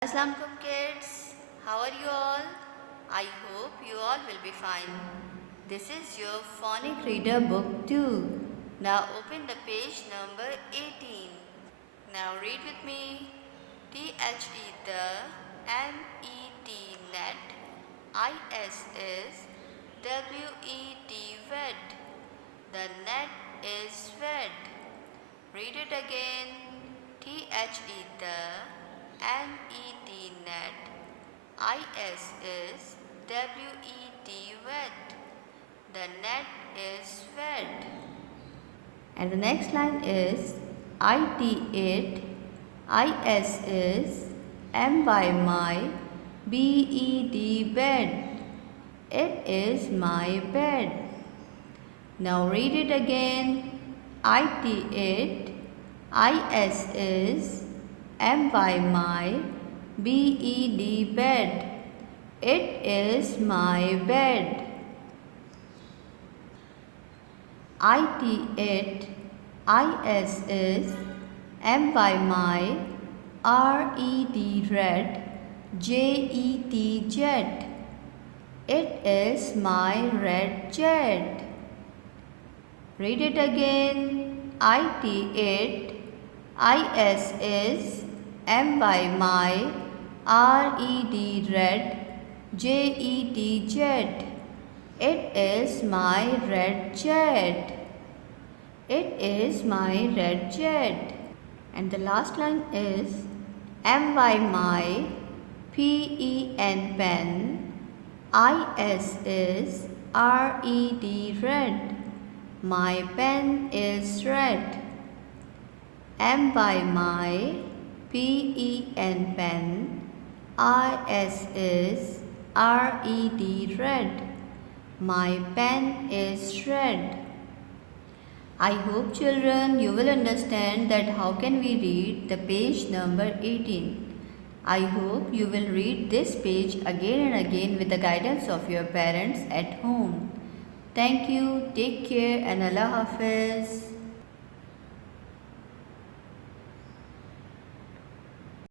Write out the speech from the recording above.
Assalamualaikum kids, how are you all? I hope you all will be fine. This is your phonic reader book 2. Now open the page number 18. Now read with me. THE the, NET net, IS WED wet. The net is wet. Read it again. THE the, NET net, IS WED wet. The net is wet. And the next line is IT it, is my, bed. It is my bed. Now read it again. IT is my, bed. It is my bed. It is my, red, jet. It is my red jet. Read it again. It is my, red, jet. It is my red jet. It is my red jet. And the last line is my, pen. Is red. My pen is red. My, pen. Is red. My pen is red. I hope children you will understand that how can we read the page number 18. I hope you will read this page again and again with the guidance of your parents at home. Thank you, take care and Allah Hafiz.